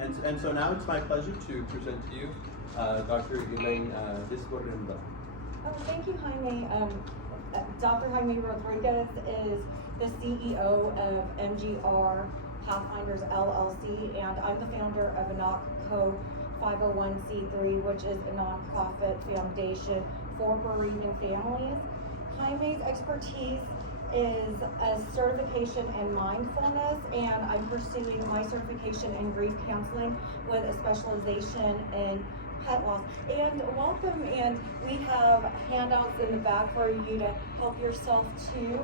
And so now it's my pleasure to present to you Dr. Elaine Dispo-Rendón. Oh, thank you, Jaime. Dr. Jaime Rodríguez is the CEO of MGR Pathfinders LLC, and I'm the founder of ANAK Co. 501c3, which is a nonprofit foundation for bereaving families. Jaime's expertise is a certification in mindfulness, and I'm pursuing my certification in grief counseling with a specialization in pet loss. And welcome, and we have handouts in the back for you to help yourself too.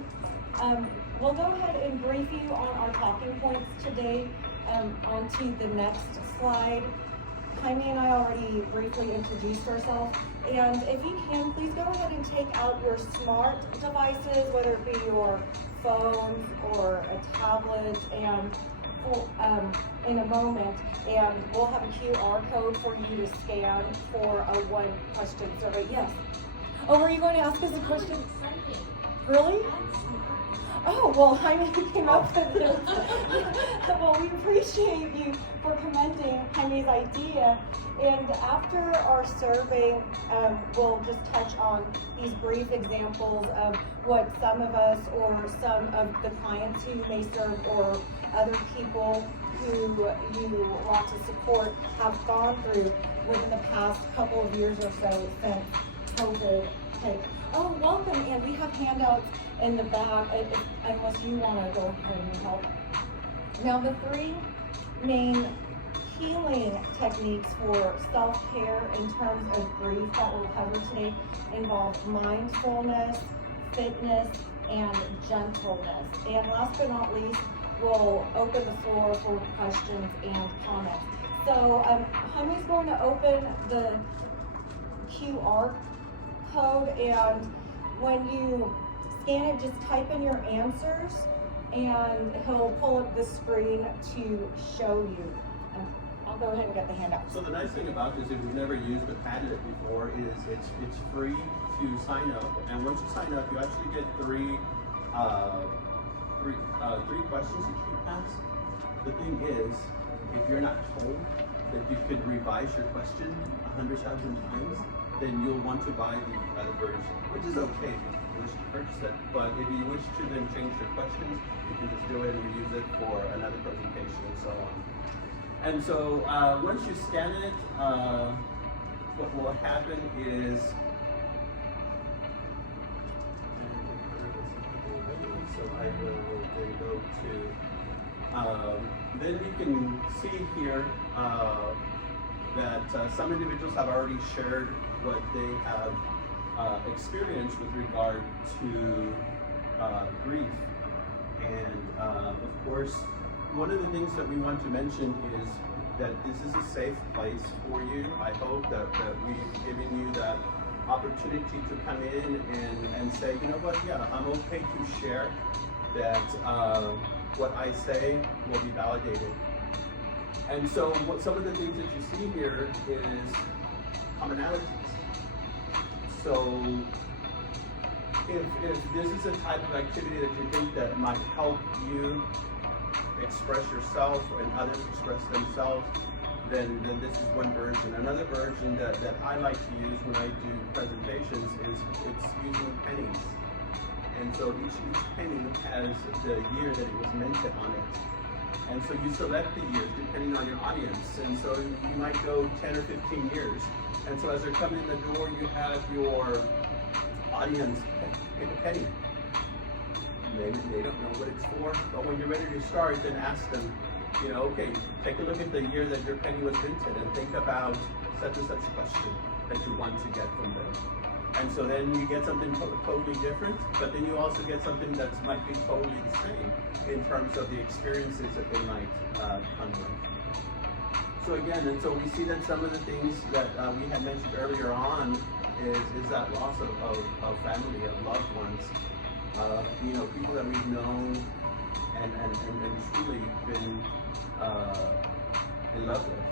We'll go ahead and brief you on our talking points today. On to the next slide. Jaime and I already briefly introduced ourselves, and if you can, please go ahead and take out your smart devices, whether it be your phones or a tablet, and in a moment, and we'll have a QR code for you to scan for a one-question survey. Yes. Oh, were you going to ask us a question? Really? Oh, well, Jaime came up with this. Well, we appreciate you for commending Jaime's idea. And after our survey, we'll just touch on these brief examples of what some of us or some of the clients who may serve or other people who you want to support have gone through within the past couple of years or so since COVID hit. Oh, welcome, and we have handouts in the back, unless you want to go ahead and help. Now, the three main healing techniques for self-care in terms of grief that we'll cover today involve mindfulness, fitness, and gentleness. And last but not least, we'll open the floor for questions and comments. So Jaime's going to open the QR code, and when you scan it, just type in your answers, and he'll pull up the screen to show you. I'll go ahead and get the handout. So the nice thing about this, if you've never used or padded it before, is it's free to sign up, and once you sign up, you actually get three questions that you can ask. The thing is, if you're not told that you could revise your question 100,000 times, then you'll want to buy the other version, which is okay if you wish to purchase it. But if you wish to then change your questions, you can just go ahead and reuse it for another presentation and so on. And so once you scan it, what will happen is, so I will then go to, then you can see here that some individuals have already shared what they have experienced with regard to grief. And of course, one of the things that we want to mention is that this is a safe place for you. I hope that we've given you that opportunity to come in and say, you know what, yeah, I'm okay to share that what I say will be validated. And so what some of the things that you see here is commonalities. So if this is a type of activity that you think that might help you express yourself and others express themselves, then this is one version. Another version that I like to use when I do presentations is it's using pennies. And so each penny has the year that it was minted on it. And so you select the years depending on your audience. And so you might go 10 or 15 years. And so as they're coming in the door, you have your audience pick a penny. They don't know what it's for, but when you're ready to start, then ask them, you know, okay, take a look at the year that your penny was minted and think about such and such question that you want to get from them. And so then you get something totally different, but then you also get something that might be totally the same in terms of the experiences that they might come with. So again, and so we see that some of the things that we had mentioned earlier on is that loss of family, of loved ones. You know, people that we've known and truly been in love with.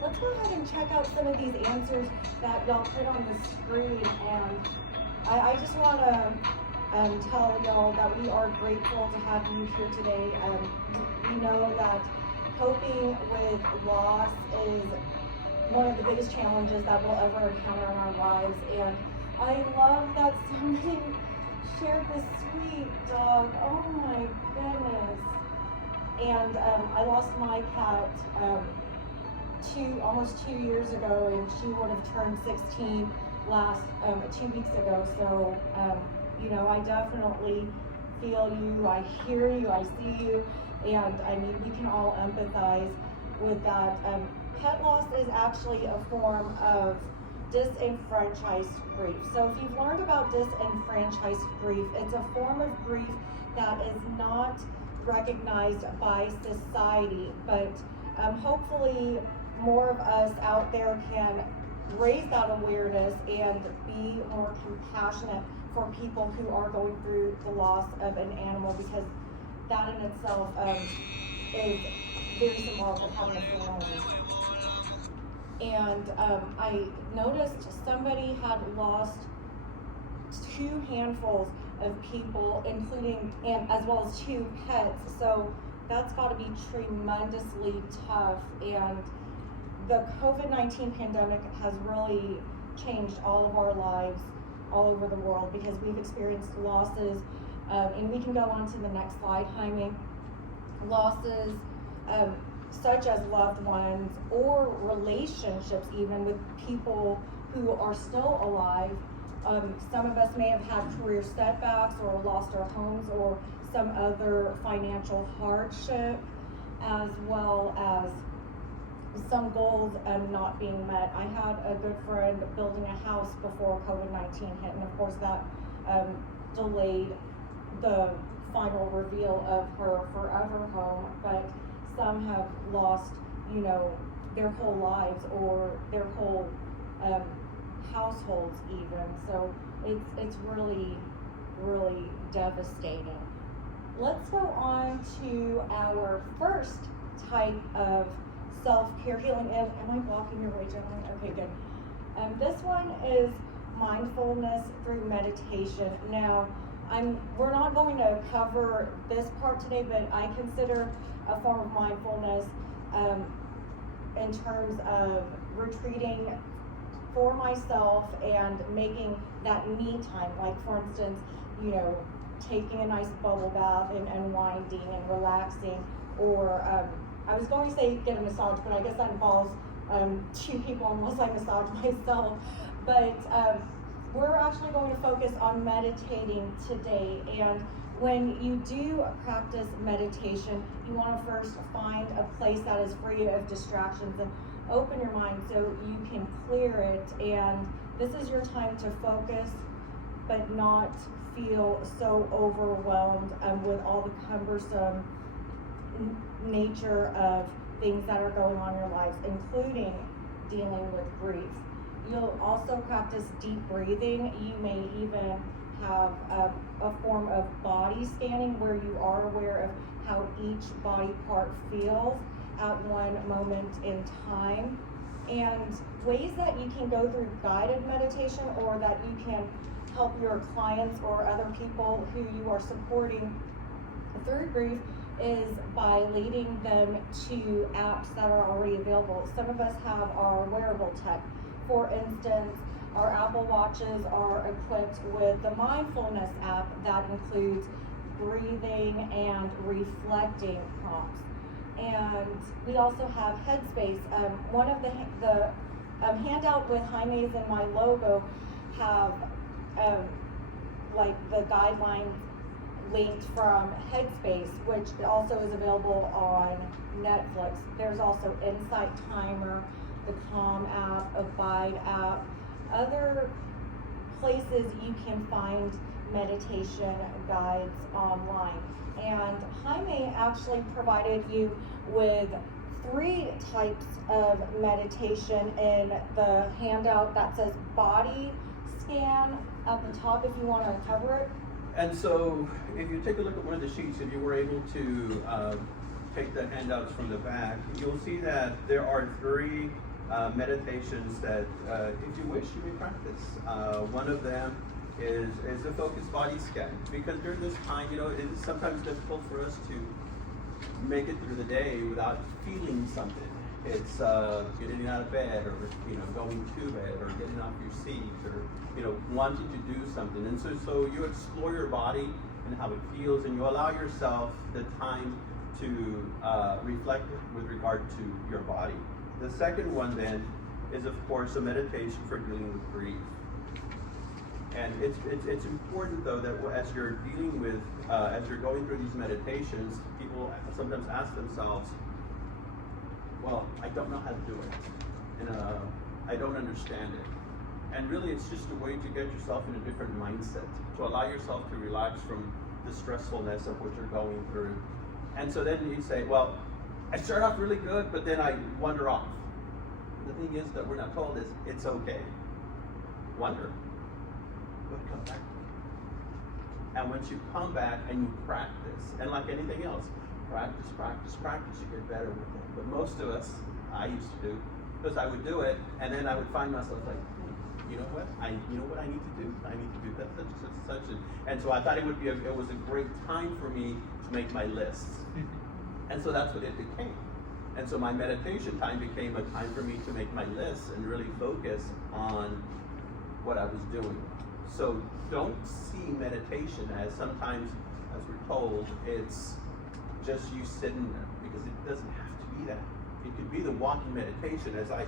Let's go ahead and check out some of these answers that y'all put on the screen, and I just want to tell y'all that we are grateful to have you here today. We know that coping with loss is one of the biggest challenges that we'll ever encounter in our lives. And I love that somebody shared this sweet dog. Oh my goodness. And I lost my cat almost 2 years ago, and she would have turned 16 last 2 weeks ago. So you know, I definitely feel you, I hear you, I see you, and I mean, we can all empathize with that. Pet loss is actually a form of disenfranchised grief. So if you've learned about disenfranchised grief, it's a form of grief that is not recognized by society, but hopefully more of us out there can raise that awareness and be more compassionate for people who are going through the loss of an animal, because that in itself is very symbolic of having a family. And I noticed somebody had lost 2 handfuls of people, including, and as well as 2 pets. So that's got to be tremendously tough. And the COVID-19 pandemic has really changed all of our lives all over the world, because we've experienced losses, and we can go on to the next slide, Jaime. Losses such as loved ones or relationships, even with people who are still alive. Some of us may have had career setbacks or lost our homes or some other financial hardship, as well as some goals not being met. I had a good friend building a house before COVID-19 hit, and of course that delayed the final reveal of her forever home, but some have lost, you know, their whole lives or their whole households even. So it's really, really devastating. Let's go on to our first type of self-care healing. And am I blocking your way, gentlemen? Okay, good. This one is mindfulness through meditation. Now, we're not going to cover this part today, but I consider a form of mindfulness in terms of retreating for myself and making that me time. Like, for instance, you know, taking a nice bubble bath and unwinding and relaxing, or I was going to say get a massage, but I guess that involves 2 people unless I massage myself. But we're actually going to focus on meditating today. And when you do practice meditation, you want to first find a place that is free of distractions and open your mind so you can clear it. And this is your time to focus, but not feel so overwhelmed with all the cumbersome nature of things that are going on in your lives, including dealing with grief. You'll also practice deep breathing. You may even have a form of body scanning where you are aware of how each body part feels at one moment in time, and ways that you can go through guided meditation, or that you can help your clients or other people who you are supporting through grief is by leading them to apps that are already available. Some of us have our wearable tech. For instance, our Apple Watches are equipped with the mindfulness app that includes breathing and reflecting prompts. And we also have Headspace. One of the handout with Jaime's and my logo have like the guidelines linked from Headspace, which also is available on Netflix. There's also Insight Timer, the Calm app, Abide app, other places you can find meditation guides online. And Jaime actually provided you with 3 types of meditation in the handout that says body scan at the top if you want to cover it. And so if you take a look at one of the sheets, if you were able to take the handouts from the back, you'll see that there are 3 meditations that, if you wish, you may practice. One of them is a focused body scan, because during this time, you know, it is sometimes difficult for us to make it through the day without feeling something. It's getting out of bed, or going to bed, or getting off your seat, or wanting to do something. And so you explore your body and how it feels, and you allow yourself the time to reflect with regard to your body. The second one then is, of course, a meditation for dealing with grief. And it's important, though, that as you're dealing with, as you're going through these meditations, people sometimes ask themselves, well, I don't know how to do it, and I don't understand it. And really, it's just a way to get yourself in a different mindset, to allow yourself to relax from the stressfulness of what you're going through. And so then you say, well, I start off really good, but then I wander off. The thing is that we're not told is, it's okay. Wander. But come back. And once you come back and you practice, and like anything else, practice, you get better with it. But most of us, I used to do, because I would do it, and then I would find myself like, you know what? I need to do? I need to do that, such. And so I thought it was a great time for me to make my lists. And so that's what it became. And so my meditation time became a time for me to make my lists and really focus on what I was doing. So don't see meditation as sometimes, as we're told, it's just you sitting there, because it doesn't have to be that. It could be the walking meditation. As I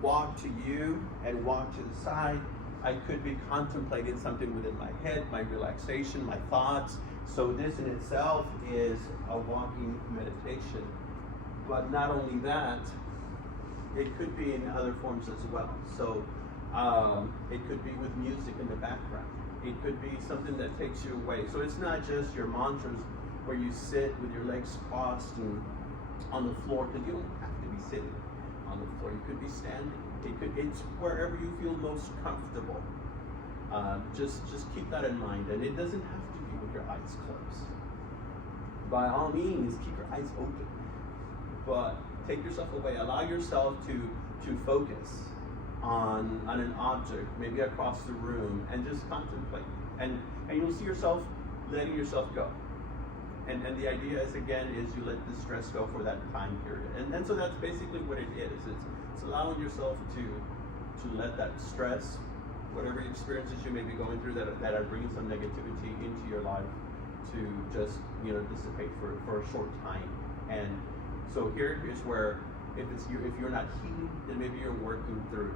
walk to you and walk to the side, I could be contemplating something within my head, my relaxation, my thoughts. So this in itself is a walking meditation. But not only that, it could be in other forms as well. So it could be with music in the background. It could be something that takes you away. So it's not just your mantras where you sit with your legs crossed and on the floor, because you don't have to be sitting on the floor. You could be standing. It's wherever you feel most comfortable. Just keep that in mind. And it doesn't have to be with your eyes closed. By all means, keep your eyes open. But take yourself away. Allow yourself to focus on an object, maybe across the room, and just contemplate. And you'll see yourself letting yourself go. And the idea is, again, is you let the stress go for that time period. And so that's basically what it is. It's allowing yourself to let that stress, whatever experiences you may be going through that are bringing some negativity into your life, to just dissipate for a short time. And so here is where if you're not healing, then maybe you're working through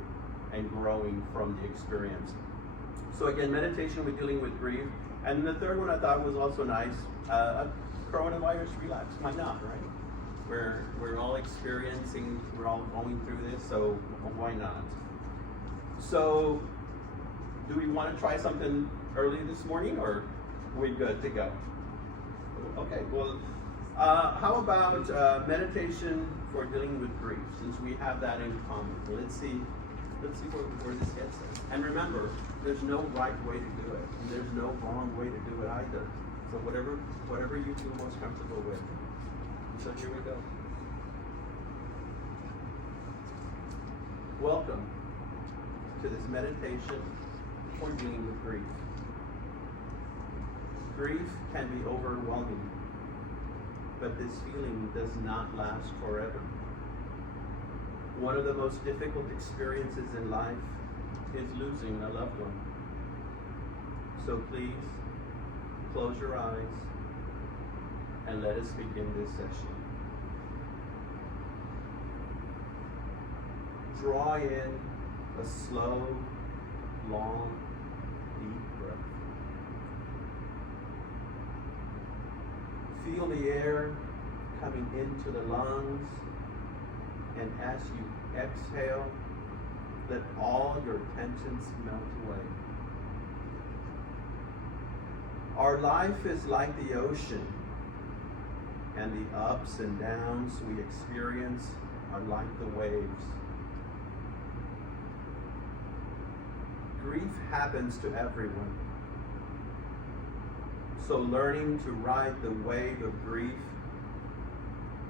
and growing from the experience. So again, meditation with dealing with grief. And the third one I thought was also nice. Coronavirus relapse. Why not, right? We're all experiencing, we're all going through this, so why not? So, do we want to try something early this morning, or are we good to go? Okay, well, how about meditation for dealing with grief, since we have that in common? Let's see where this gets us. And remember, there's no right way to do it, and there's no wrong way to do it either. So whatever you feel most comfortable with. And so here we go. Welcome to this meditation for dealing with grief. Grief can be overwhelming, but this feeling does not last forever. One of the most difficult experiences in life is losing a loved one. So please, close your eyes and let us begin this session. Draw in a slow, long, deep breath. Feel the air coming into the lungs, and as you exhale, let all your tensions melt away. Our life is like the ocean, and the ups and downs we experience are like the waves. Grief happens to everyone. So learning to ride the wave of grief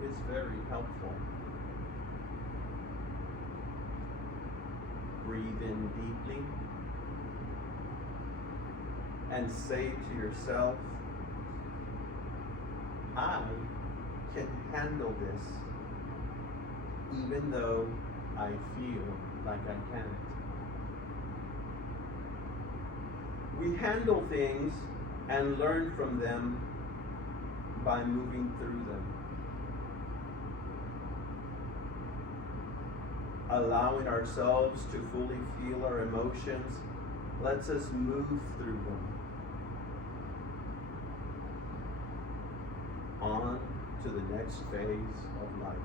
is very helpful. Breathe in deeply and say to yourself, I can handle this, even though I feel like I can't. We handle things and learn from them by moving through them. Allowing ourselves to fully feel our emotions lets us move through them. On to the next phase of life.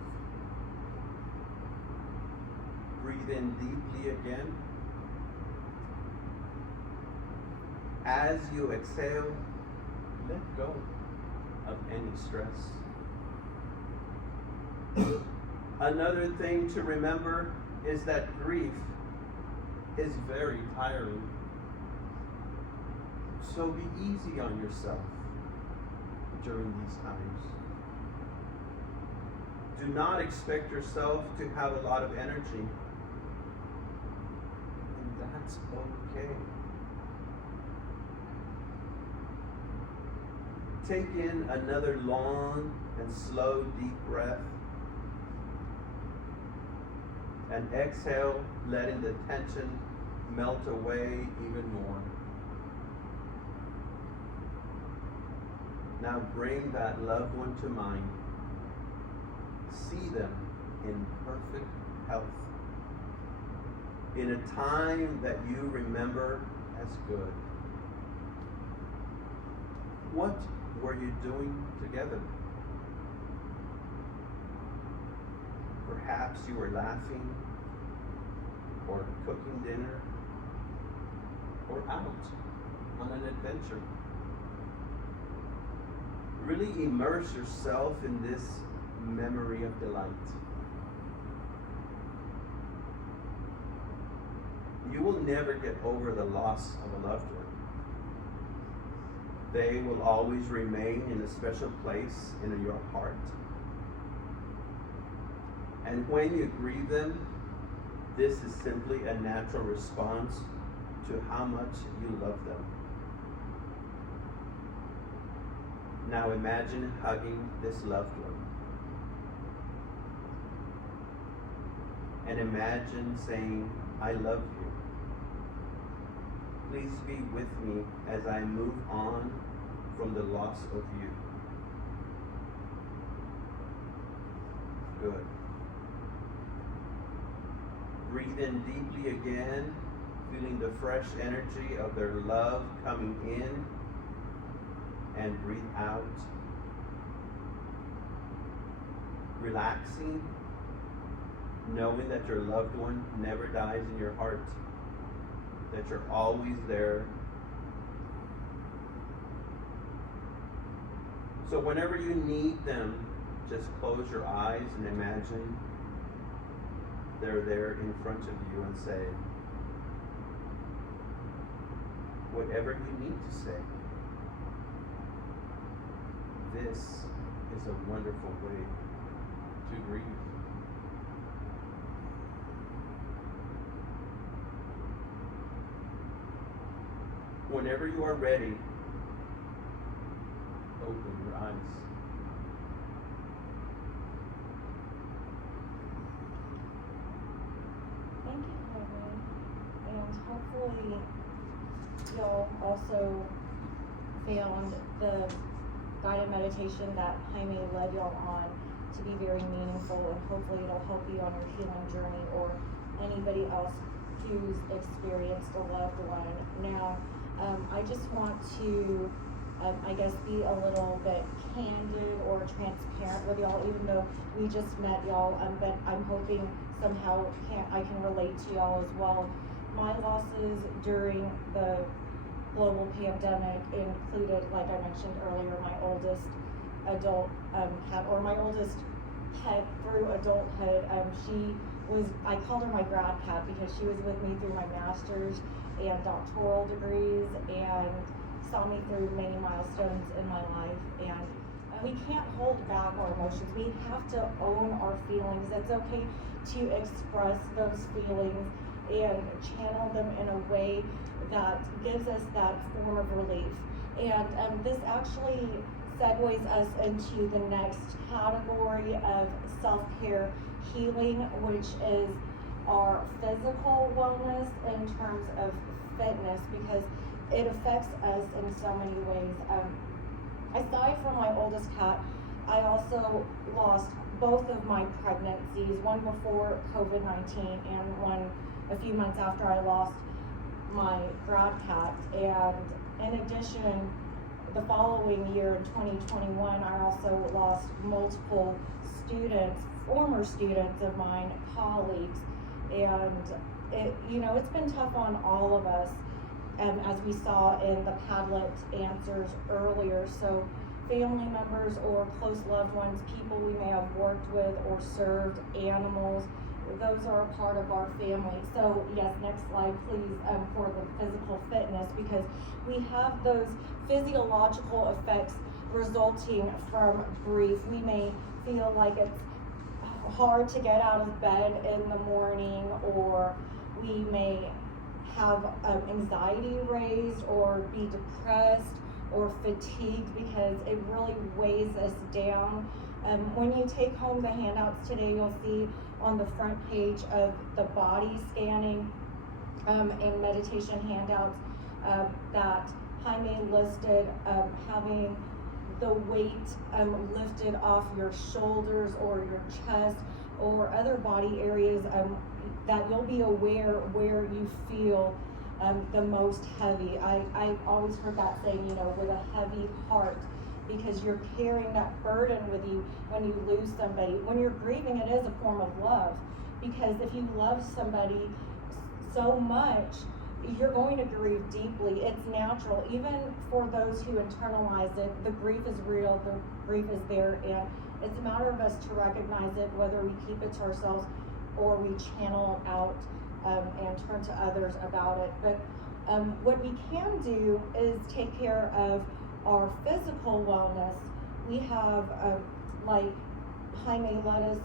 Breathe in deeply again. As you exhale, let go of any stress. Another thing to remember is that grief is very tiring. So be easy on yourself during these times. Do not expect yourself to have a lot of energy. And that's okay. Take in another long and slow deep breath. And exhale, letting the tension melt away even more. Now bring that loved one to mind. See them in perfect health. In a time that you remember as good. What were you doing together? Perhaps you were laughing, or cooking dinner, or out on an adventure. Really immerse yourself in this memory of delight. You will never get over the loss of a loved one. They will always remain in a special place in your heart. And when you grieve them, this is simply a natural response to how much you love them. Now imagine hugging this loved one. And imagine saying, I love you. Please be with me as I move on from the loss of you. Good. Breathe in deeply again, feeling the fresh energy of their love coming in, and breathe out. Relaxing, knowing that your loved one never dies in your heart, that you're always there. So whenever you need them, just close your eyes and imagine they're there in front of you and say whatever you need to say. This is a wonderful way to grieve. Whenever you are ready, open your eyes. Thank you, Jaime. And hopefully y'all also found the guided meditation that Jaime led y'all on to be very meaningful, and hopefully it'll help you on your healing journey, or anybody else who's experienced a loved one. Now, I just want to, I guess, be a little bit candid or transparent with y'all, even though we just met y'all, but I'm hoping somehow I can relate to y'all as well. My losses during the global pandemic included, like I mentioned earlier, my oldest adult cat, or my oldest pet through adulthood. She was, I called her my grad cat because she was with me through my master's and doctoral degrees, and saw me through many milestones in my life. And we can't hold back our emotions. We have to own our feelings. It's okay to express those feelings and channel them in a way that gives us that form of relief. And this actually segues us into the next category of self-care healing, which is our physical wellness in terms of fitness, because it affects us in so many ways. Aside from my oldest cat, I also lost both of my pregnancies, one before COVID-19 and one a few months after I lost my grad cat. And in addition, the following year in 2021, I also lost multiple students, former students of mine, colleagues, and it's been tough on all of us, as we saw in the Padlet answers earlier. So family members or close loved ones, people we may have worked with or served, animals, those are a part of our family. So yes, next slide please, for the physical fitness, because we have those physiological effects resulting from grief. We may feel like it's hard to get out of bed in the morning, or we may have anxiety raised, or be depressed or fatigued because it really weighs us down. When you take home the handouts today, you'll see on the front page of the body scanning and meditation handouts that Jaime listed, having the weight lifted off your shoulders or your chest or other body areas, that you'll be aware where you feel the most heavy. I always heard that saying, with a heavy heart, because you're carrying that burden with you when you lose somebody. When you're grieving, it is a form of love, because if you love somebody so much, you're going to grieve deeply. It's natural. Even for those who internalize it, the grief is real, the grief is there, and it's a matter of us to recognize it, whether we keep it to ourselves or we channel it out and turn to others about it. But what we can do is take care of our physical wellness. We have, like Jaime led us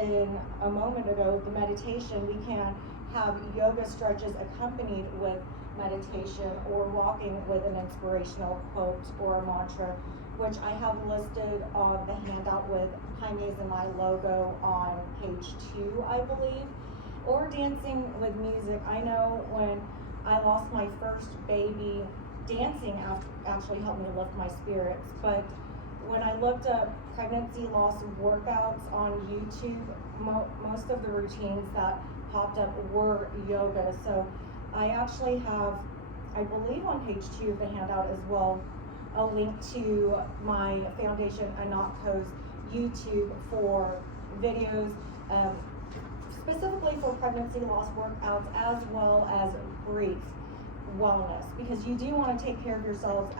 in a moment ago, the meditation. We can have yoga stretches accompanied with meditation, or walking with an inspirational quote or a mantra, which I have listed on the handout with Jaime's and my logo on page 2, I believe. Or dancing with music. I know when I lost my first baby, dancing actually helped me lift my spirits. But when I looked up pregnancy loss workouts on YouTube, most of the routines that popped up were yoga. So I actually have, I believe on page 2 of the handout as well, a link to my foundation ANAK's YouTube for videos, specifically for pregnancy loss workouts, as well as grief wellness, because you do want to take care of yourselves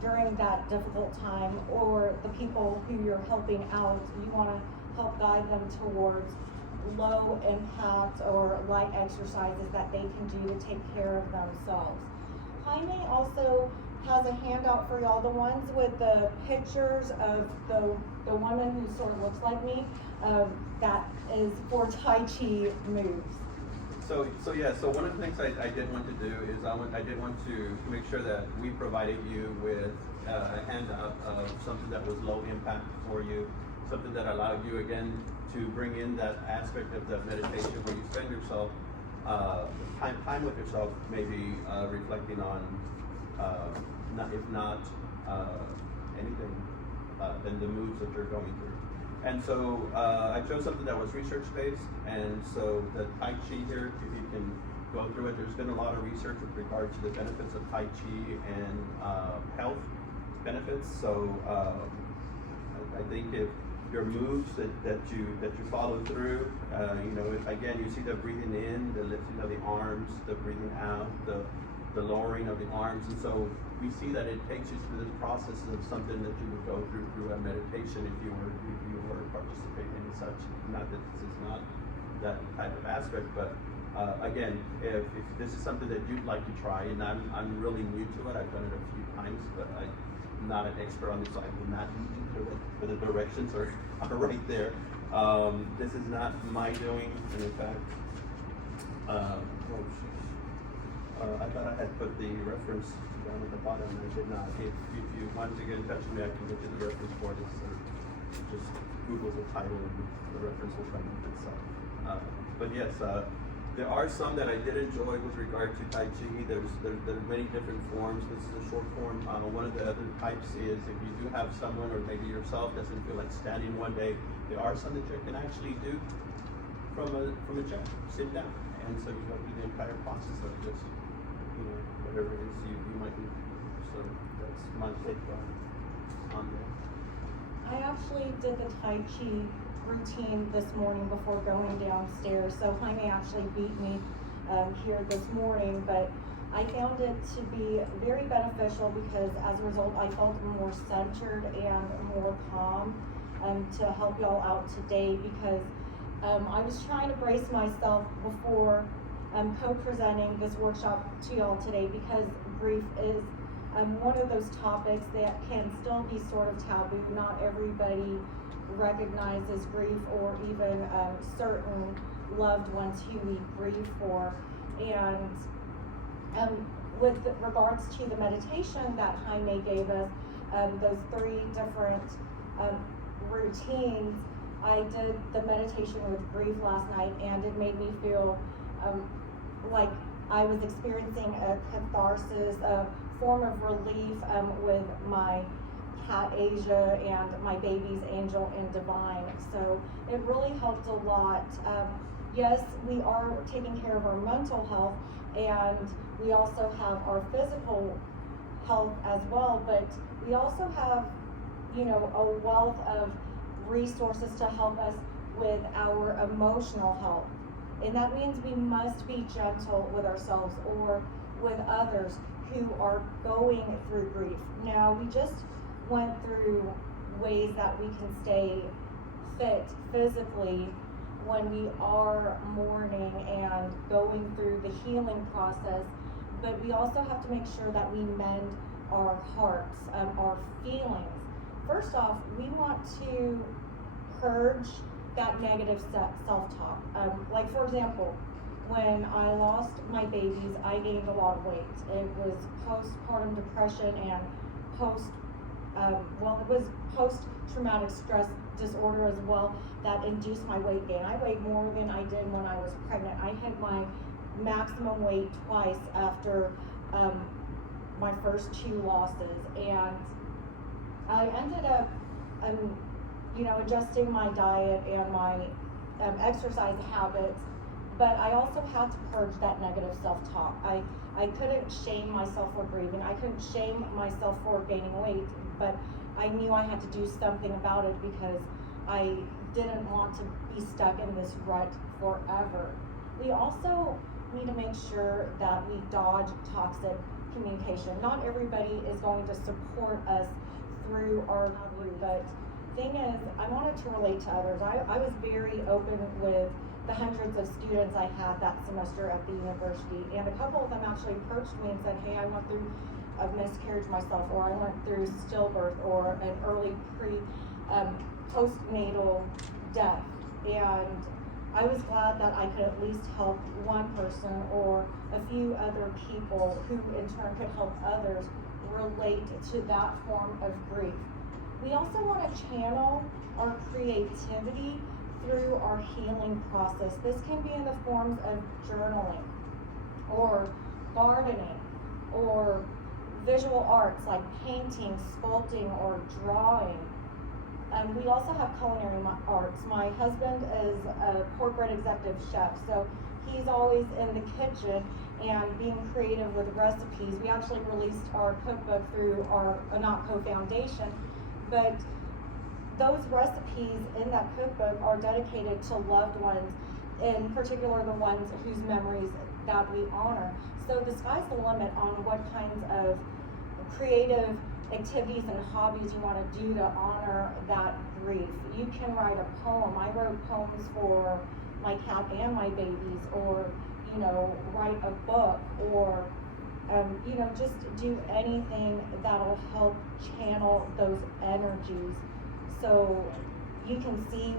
during that difficult time, or the people who you're helping out, you want to help guide them towards low impact or light exercises that they can do to take care of themselves. Jaime also has a handout for y'all, the ones with the pictures of the woman who sort of looks like me, that is for Tai Chi moves. So one of the things I did want to do is I did want to make sure that we provided you with a handout of something that was low impact for you, something that allowed you again to bring in that aspect of the meditation where you spend yourself time with yourself, maybe reflecting on anything than the moves that you're going through. And so I chose something that was research-based, and so the Tai Chi here, if you can go through it, there's been a lot of research with regard to the benefits of Tai Chi and health benefits. So I think if your moves that you follow through, again, you see the breathing in, the lifting of the arms, the breathing out, the lowering of the arms, and so we see that it takes you through this process of something that you would go through a meditation if you were to participate in such. Not that this is not that type of aspect, but again, if this is something that you'd like to try, and I'm really new to it, I've done it a few times, but I'm not an expert on this, so I will not lead you to it, but the directions are right there. This is not my doing, and in fact, I thought I had put the reference to down at the bottom. I did not. If you wanted to get in touch with me, I can get you the reference for this. Just Google the title and the reference will come up itself. But yes, there are some that I did enjoy with regard to Tai Chi. There's many different forms. This is a short form. One of the other types is if you do have someone or maybe yourself doesn't feel like standing one day, there are some that you can actually do from a chair, sit down. And so you go through the entire process of just, whatever it is you might do. So that's my take on that. I actually did the Tai Chi routine this morning before going downstairs. So Jaime actually beat me here this morning, but I found it to be very beneficial because as a result I felt more centered and more calm to help y'all out today, because I was trying to brace myself before co-presenting this workshop to y'all today, because grief is one of those topics that can still be sort of taboo. Not everybody recognizes grief, or even certain loved ones who we grieve for. And with regards to the meditation that Jaime gave us, those 3 different routines, I did the meditation with grief last night, and it made me feel like I was experiencing a catharsis, a form of relief with my cat Asia and my babies Angel and Divine. So it really helped a lot. Yes, we are taking care of our mental health, and we also have our physical health as well, but we also have, a wealth of resources to help us with our emotional health. And that means we must be gentle with ourselves or with others who are going through grief. Now, we just went through ways that we can stay fit physically when we are mourning and going through the healing process, but we also have to make sure that we mend our hearts, our feelings. First off, we want to purge that negative self-talk. Like for example, when I lost my babies, I gained a lot of weight. It was postpartum depression and it was post-traumatic stress disorder as well that induced my weight gain. I weighed more than I did when I was pregnant. I hit my maximum weight twice after my first 2 losses, and I ended up adjusting my diet and my exercise habits, but I also had to purge that negative self-talk. I couldn't shame myself for grieving. I couldn't shame myself for gaining weight, but I knew I had to do something about it because I didn't want to be stuck in this rut forever. We also need to make sure that we dodge toxic communication. Not everybody is going to support us through our group, but thing is, I wanted to relate to others. I was very open with the hundreds of students I had that semester at the university, and a couple of them actually approached me and said, hey, I went through a miscarriage myself, or I went through stillbirth, or an early postnatal death, and I was glad that I could at least help one person or a few other people who in turn could help others relate to that form of grief. We also want to channel our creativity through our healing process. This can be in the forms of journaling, or gardening, or visual arts like painting, sculpting, or drawing. We also have culinary arts. My husband is a corporate executive chef, so he's always in the kitchen and being creative with recipes. We actually released our cookbook through our ANAK Foundation, but those recipes in that cookbook are dedicated to loved ones, in particular the ones whose memories that we honor. So the sky's the limit on what kinds of creative activities and hobbies you want to do to honor that grief. You can write a poem. I wrote poems for my cat and my babies, or write a book, or just do anything that'll help channel those energies so you can see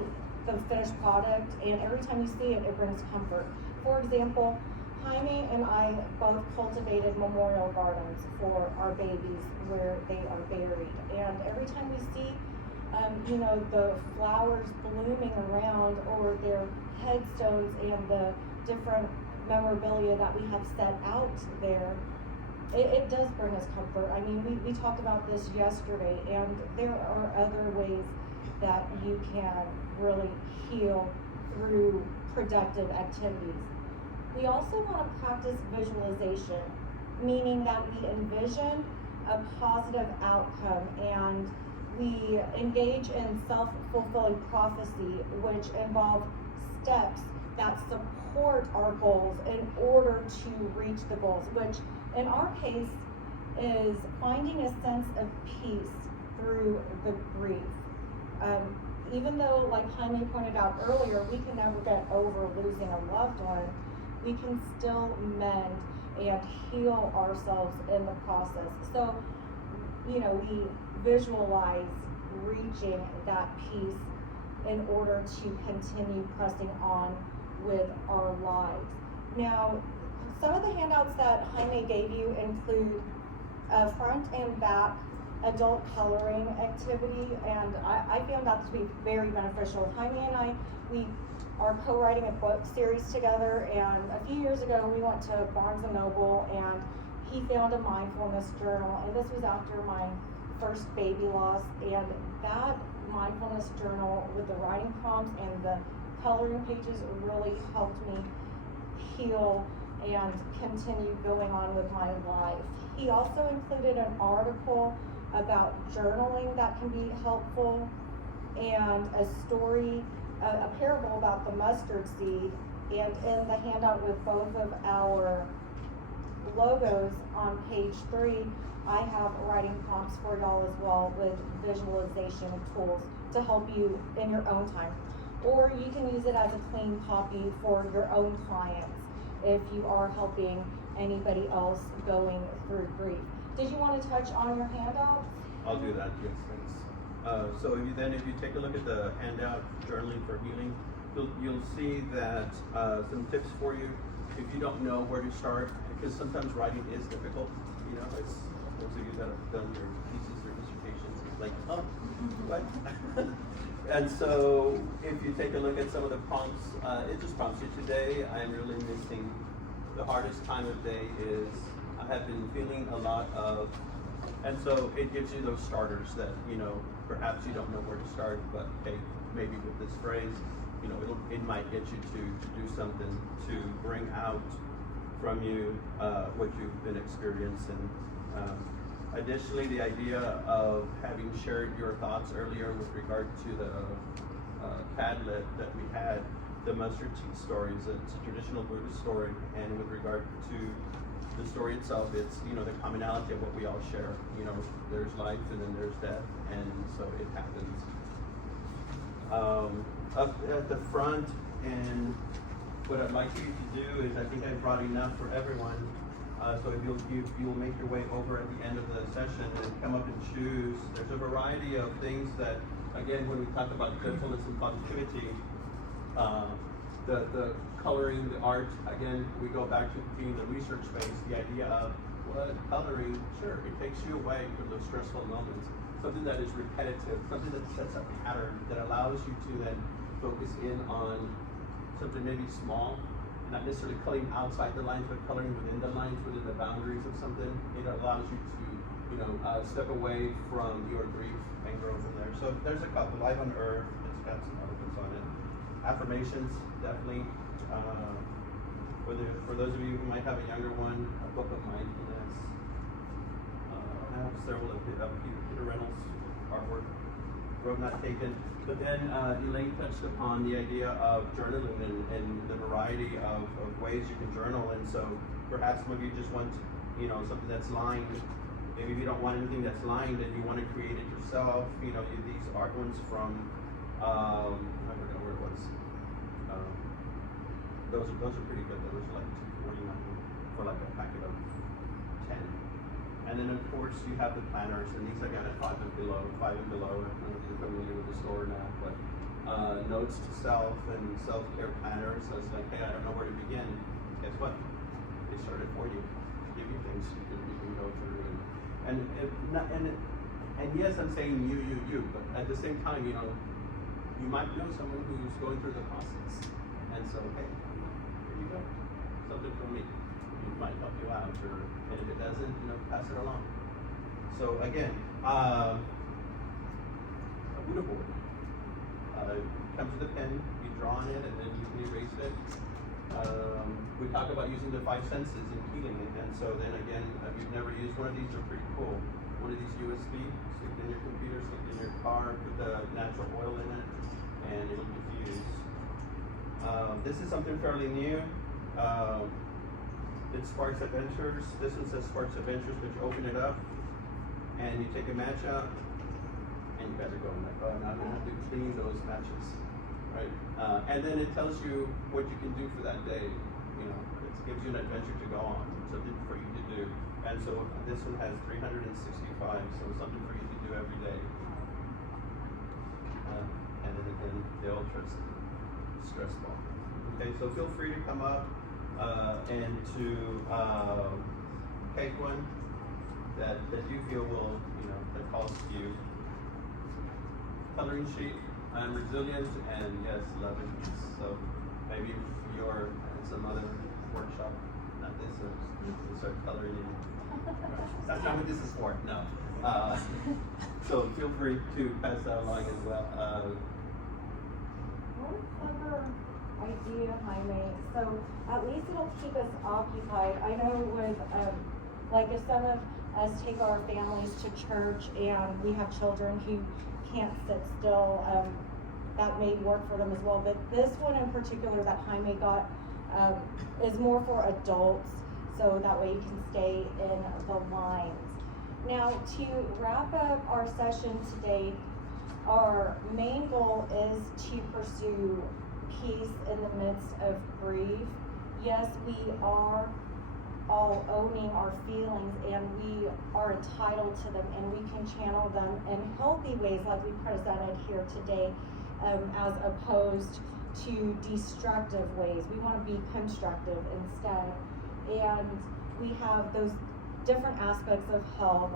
the finished product, and every time you see it, it brings comfort. For example, Jaime and I both cultivated memorial gardens for our babies where they are buried. And every time we see, you know, the flowers blooming around or their headstones and the different memorabilia that we have set out there, it does bring us comfort. I mean, we talked about this yesterday, and there are other ways that you can really heal through productive activities. We also want to practice visualization, meaning that we envision a positive outcome and we engage in self-fulfilling prophecy, which involve steps that support our goals in order to reach the goals, which in our case is finding a sense of peace through the grief. Even though, like Jaime pointed out earlier, we can never get over losing a loved one, we can still mend and heal ourselves in the process. So, you know, we visualize reaching that peace in order to continue pressing on with our lives. Now, some of the handouts that Jaime gave you include a front and back adult coloring activity, and I found that to be very beneficial. Jaime and I, we are co-writing a book series together, and a few years ago we went to Barnes & Noble and he found a mindfulness journal, and this was after my first baby loss, and that mindfulness journal with the writing prompts and the coloring pages really helped me heal and continue going on with my life. He also included an article about journaling that can be helpful, and a story, a parable about the mustard seed. And in the handout with both of our logos on page 3, I have writing prompts for y'all as well with visualization tools to help you in your own time. Or you can use it as a clean copy for your own clients if you are helping anybody else going through grief. Did you want to touch on your handout? I'll do that, yes, thanks. So if you take a look at the handout, Journaling for Healing, you'll see that some tips for you if you don't know where to start, because sometimes writing is difficult. You know, it's those of you that have done your thesis or dissertations, it's like, oh, what? And so if you take a look at some of the prompts, it just prompts you today. I'm really missing, the hardest time of day is I have been feeling a lot of, and so it gives you those starters that, you know, perhaps you don't know where to start, but hey, maybe with this phrase, you know, it might get you to do something to bring out from you what you've been experiencing. Additionally, the idea of having shared your thoughts earlier with regard to the Padlet that we had, the mustard seed stories, it's a traditional Buddhist story, and with regard to the story itself, it's, you know, the commonality of what we all share. You know, there's life and then there's death, and so it happens. Up at the front, and what I'd like you to do is, I think I brought enough for everyone. So if you'll make your way over at the end of the session and come up and choose. There's a variety of things that, again, when we talk about gentleness and positivity, the coloring, the art, again, we go back to being the research space, the idea of what coloring, sure, it takes you away from those stressful moments. Something that is repetitive, something that sets a pattern that allows you to then focus in on something maybe small, not necessarily coloring outside the lines, but coloring within the lines, within the boundaries of something. It allows you to, you know, step away from your grief and grow from there. So there's a couple. Life on Earth, it's got some elements on it. Affirmations, definitely. For those of you who might have a younger one, a book of mindfulness. I have several of Peter Reynolds' artwork, Road Not Taken. But then Elaine touched upon the idea of journaling and the variety of ways you can journal. And so perhaps maybe you just want, you know, something that's lined. Maybe if you don't want anything that's lined and you want to create it yourself, you know, these art ones from, I forget where it was. Those are pretty good. Those are like $2.49 for like a packet of 10. And then of course you have the planners, and these I got at 5 and below. I don't know if you're familiar with the store now, but notes to self and self-care planners. So it's like, hey, I don't know where to begin. Guess what? they started for you, give you things you can go through, and yes, I'm saying you, but at the same time, you know, you might know someone who's going through the process, and so hey, here you go, something from me. It might help you out, and if it doesn't, you know, pass it along. So again, a Buddha board. Comes with a pen, you draw on it, and then you can erase it. We talk about using the 5 senses in healing, and so then again, if you've never used one of these, they're pretty cool. One of these USB, stick it in your computer, stick it in your car, put the natural oil in it, and it'll diffuse. This is something fairly new. It sparks adventures. This one says sparks adventures, but you open it up, and you take a match out, and you guys are going like, oh, now I'm gonna have to clean those matches, right? And then it tells you what you can do for that day. You know, it gives you an adventure to go on, something for you to do. And so this one has 365, so something for you to do every day. And then again, the ultra stress ball. Okay, so feel free to come up and to pick one that you feel will, you know, that calls to you. Coloring sheet, I'm resilient, and yes, love it. So maybe you're at some other workshop, not this, or you start coloring in. That's not what this is for, no. So feel free to pass that along as well. What a clever idea, Jaime. So at least it'll keep us occupied. I know with, like if some of us take our families to church and we have children who can't sit still, that may work for them as well. But this one in particular that Jaime got is more for adults, so that way you can stay in the lines. Now, to wrap up our session today, our main goal is to pursue peace in the midst of grief. Yes, we are all owning our feelings, and we are entitled to them, and we can channel them in healthy ways like we presented here today, as opposed to destructive ways. We want to be constructive instead. And we have those different aspects of health,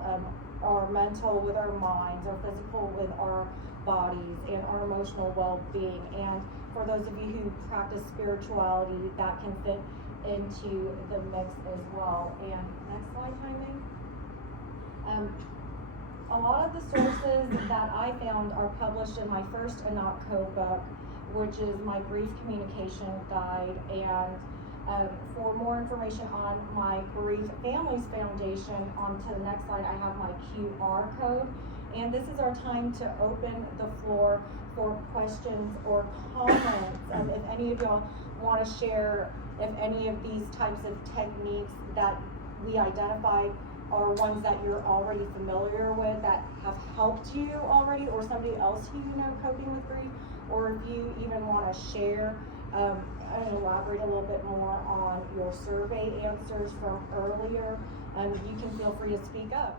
our mental with our minds, our physical with our bodies, and our emotional well-being. And for those of you who practice spirituality, that can fit into the mix as well. And next slide, Jaime. A lot of the sources that I found are published in my first ANAK book, which is my Grief Communication Guide. And for more information on my Grief Families Foundation, on to the next slide, I have my QR code. And this is our time to open the floor for questions or comments. If any of y'all want to share if any of these types of techniques that we identified are ones that you're already familiar with, that have helped you already, or somebody else who you know coping with grief, or if you even want to share and elaborate a little bit more on your survey answers from earlier, you can feel free to speak up.